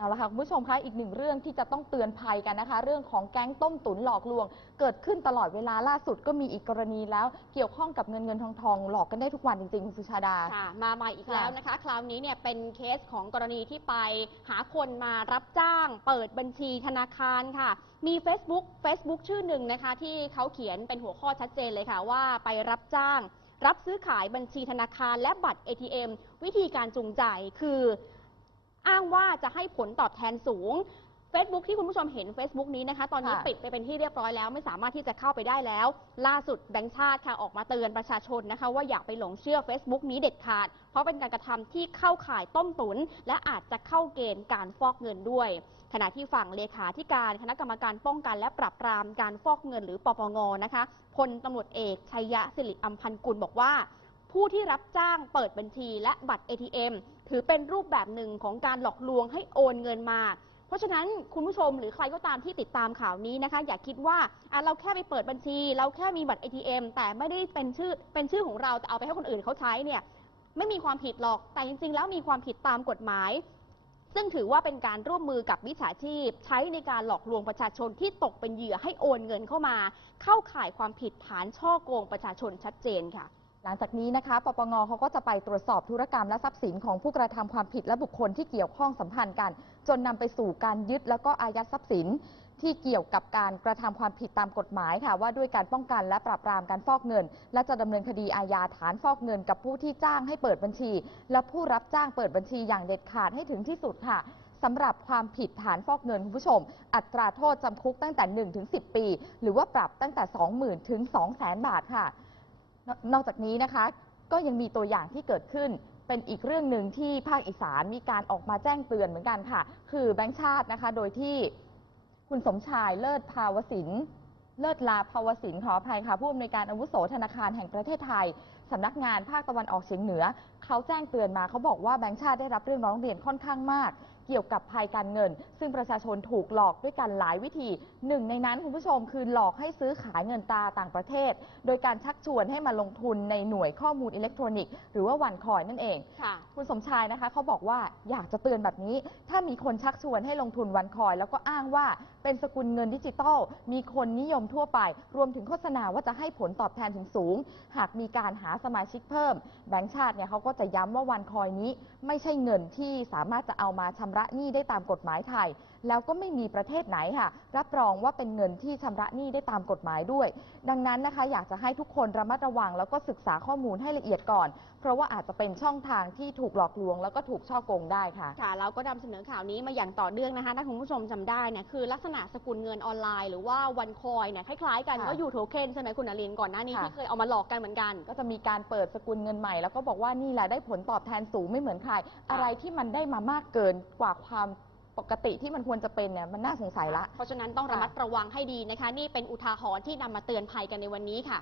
เอาละค่ะคุณผู้ชมคะอีกหนึ่งเรื่องที่จะต้องเตือนภัยกันนะคะ เรื่องของแก๊งต้มตุ๋นหลอกลวง เกิดขึ้นตลอดเวลาล่าสุดก็มีอีกกรณีแล้ว เกี่ยวข้องกับเงินเงินทองทองหลอกกันได้ทุกวันจริงๆคุณสุชาดา ค่ะ มาใหม่อีกค่ะแล้วนะคะ คราวนี้เนี่ยเป็นเคสของกรณีที่ไปหาคนมารับจ้าง เปิดบัญชีธนาคารค่ะ มี Facebook Facebook ชื่อหนึ่งนะคะ ที่เขาเขียนเป็นหัวข้อชัดเจนเลยค่ะ ว่าไปรับจ้าง รับซื้อขายบัญชีธนาคารและบัตร ATM วิธีการจูงใจคือ อ้างว่าจะให้ผลตอบแทนสูง Facebook ที่คุณผู้ชมเห็น Facebook นี้นะคะ ตอนนี้ค่ะ ปิดไปเป็นที่เรียบร้อยแล้ว ไม่สามารถที่จะเข้าไปได้แล้ว ล่าสุดแบงค์ชาติค่ะออกมาเตือนประชาชนนะคะ ว่าอย่าไปหลงเชื่อ Facebook นี้เด็ดขาด เพราะเป็นการกระทำที่เข้าข่ายต้มตุน และอาจจะเข้าเกณฑ์การฟอกเงินด้วย ขณะที่ฝั่งเลขาธิการคณะกรรมการป้องกันและปราบปรามการฟอกเงินหรือปปงนะคะพลตำรวจเอกชัยยะสิริอัมพันกุลบอกว่า ผู้ที่รับจ้างเปิดบัญชีและบัตร ATM ถือเป็นรูปแบบหนึ่งของการหลอกลวงให้โอนเงินมา เพราะฉะนั้นคุณผู้ชมหรือใครก็ตามที่ติดตามข่าวนี้นะคะ อย่าคิดว่าอะเราแค่ไปเปิดบัญชี เราแค่มีบัตร ATM แต่ไม่ได้เป็นชื่อเป็นชื่อของเราแต่เอาไปให้คนอื่นเขาใช้เนี่ยไม่มีความผิดหรอกแต่จริง ๆ แล้วมีความผิดตามกฎหมาย ซึ่งถือว่าเป็นการร่วมมือกับมิจฉาชีพ ใช้ในการหลอกลวงประชาชนที่ตกเป็นเหยื่อให้โอนเงินเข้ามา เข้าข่ายความผิดฐานช่อโกงประชาชนชัดเจนค่ะ หลังจากนี้นะคะปปงเขาก็จะไปตรวจสอบธุรกรรมและทรัพย์สินของผู้กระทำความผิดและบุคคลที่เกี่ยวข้องสัมพันธ์กัน จนนำไปสู่การยึดแล้วก็อายัดทรัพย์สินที่เกี่ยวกับการกระทำความผิดตามกฎหมายค่ะ ว่าด้วยการป้องกันและปราบปรามการฟอกเงิน และจะดำเนินคดีอาญาฐานฟอกเงิน กับผู้ที่จ้างให้เปิดบัญชี และผู้รับจ้างเปิดบัญชีอย่างเด็ดขาดให้ถึงที่สุดค่ะสำหรับความผิดฐานฟอกเงินคุณผู้ชม อัตราโทษจำคุกตั้งแต่1ถึง10 ปี หรือว่าปรับตั้งแต่ 20,000 ถึง 200,000 บาทค่ะ นอกจากนี้นะคะ ก็ยังมีตัวอย่างที่เกิดขึ้น เป็นอีกเรื่องหนึ่งที่ภาคอีสานมีการออกมาแจ้งเตือนเหมือนกันค่ะ คือแบงค์ชาตินะคะ โดยที่คุณสมชายเลิศภาวสินเลิศลาภาวสินขออภัยค่ะผู้อำนวยการอาวุโสธนาคารแห่งประเทศไทยสำนักงานภาคตะวันออกเฉียงเหนือ เขาแจ้งเตือนมาเขาบอกว่าแบงค์ชาติได้รับเรื่องร้องเรียนค่อนข้างมาก เกี่ยวกับภัยการเงิน ซึ่งประชาชนถูกหลอกด้วยกันหลายวิธีหนึ่งในนั้นคุณผู้ชมคือหลอกให้ซื้อขายเงินตราต่างประเทศ โดยการชักชวนให้มาลงทุนในหน่วยข้อมูลอิเล็กทรอนิกส์หรือว่าวันคอยนั่นเองค่ะคุณสมชายนะคะเขาบอกว่าอยากจะเตือนแบบนี้ ถ้ามีคนชักชวนให้ลงทุนวันคอย แล้วก็อ้างว่าเป็นสกุลเงินดิจิตอลมีคนนิยมทั่วไป รวมถึงโฆษณาว่าจะให้ผลตอบแทนถึงสูง หากมีการหาสมาชิกเพิ่ม แบงก์ชาติเนี่ยเขาก็จะย้ำว่าวันคอยนี้ไม่ใช่เงินที่สามารถจะเอามาชำระหนี้ได้ตามกฎหมายไทย แล้วก็ไม่มีประเทศไหนค่ะ รับรองว่าเป็นเงินที่ชำระหนี้ได้ตามกฎหมายด้วย ดังนั้นนะคะ อยากจะให้ทุกคนระมัดระวัง แล้วก็ศึกษาข้อมูลให้ละเอียดก่อน เพราะว่าอาจจะเป็นช่องทางที่ถูกหลอกลวง แล้วก็ถูกช่อโกงได้ค่ะ ค่ะเราก็นำเสนอข่าวนี้มาอย่างต่อเนื่องนะคะถ้าคุณผู้ชมจำได้เนี่ยคือลักษณะสกุลเงินออนไลน์ หรือว่าวันคอยเนี่ยคล้ายๆกันค่ะก็อยู่โทเค็นใช่ไหมคุณอรินทร์ก่อนหน้านี้ค่ะ ที่เคยเอามาหลอกกันเหมือนกัน ก็จะมีการเปิดสกุลเงินใหม่ แล้วก็บอกว่านี่แหละได้ผลตอบแทนสูงไม่เหมือนใคร อะไรที่มันได้มามากเกินกว่าความปกติที่มันควรจะเป็นเนี่ยมันน่าสงสัยละ เพราะฉะนั้นต้องระมัดระวังให้ดีนะคะ นี่เป็นอุทาหรณ์ที่นำมาเตือนภัยกันในวันนี้ค่ะ